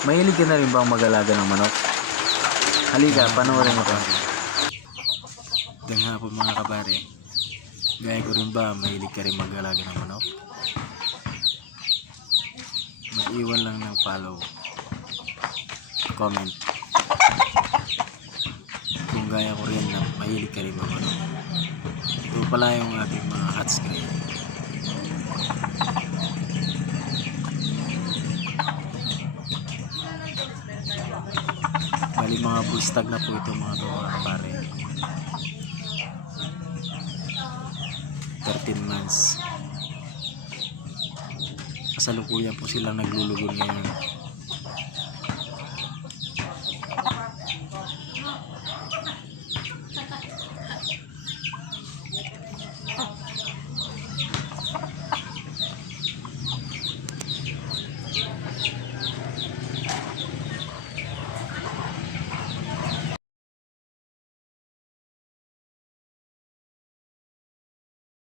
Mahilig ka na rin bang mag-alaga ng manok? Halika, panoorin mo to. Magandang hapon mga kabare. Gaya ko rin ba, mahilig ka rin mag-alaga ng manok? Mag-iwan lang ng follow, comment. Kung gaya ko rin na mahilig ka rin mag-manok. Ito pala yung aking mga hot screen. Bali mga full stag na po ito mga kabare. 13 months. Kasalukuyan po silang naglulugon ngayon.